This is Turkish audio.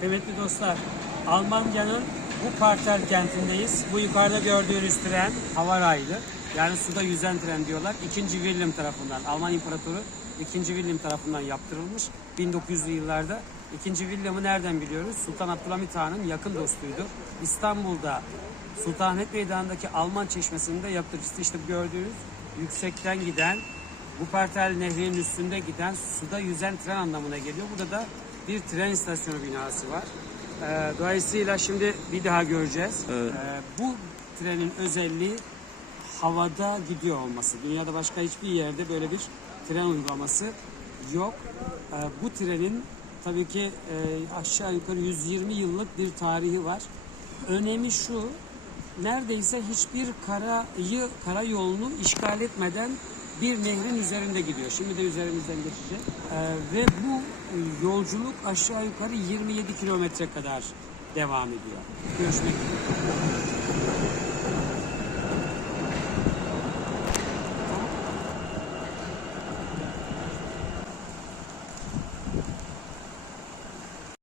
Kıymetli dostlar, Almanya'nın bu parter kentindeyiz. Bu yukarıda gördüğünüz tren hava raylı. Yani suda yüzen tren diyorlar. İkinci William tarafından, Alman İmparatoru İkinci William tarafından yaptırılmış 1900'lü yıllarda. İkinci William'ı nereden biliyoruz? Sultan Abdülhamit Han'ın yakın dostuydu. İstanbul'da Sultanahmet Meydanı'ndaki Alman çeşmesinde yaptırıcısı işte gördüğünüz yüksekten giden bu partel nehrinin üstünde giden suda yüzen tren anlamına geliyor. Burada da bir tren istasyonu binası var. Ee, dolayısıyla şimdi bir daha göreceğiz. Evet. Ee, bu trenin özelliği havada gidiyor olması. Dünyada başka hiçbir yerde böyle bir tren uygulaması yok. Ee, bu trenin tabii ki e, aşağı yukarı 120 yıllık bir tarihi var. Önemi şu, neredeyse hiçbir karayı, karayolunu işgal etmeden bir nehrin üzerinde gidiyor. Şimdi de üzerimizden geçecek. Ee, ve bu e, yolculuk aşağı yukarı 27 kilometre kadar devam ediyor. Görüşmek üzere.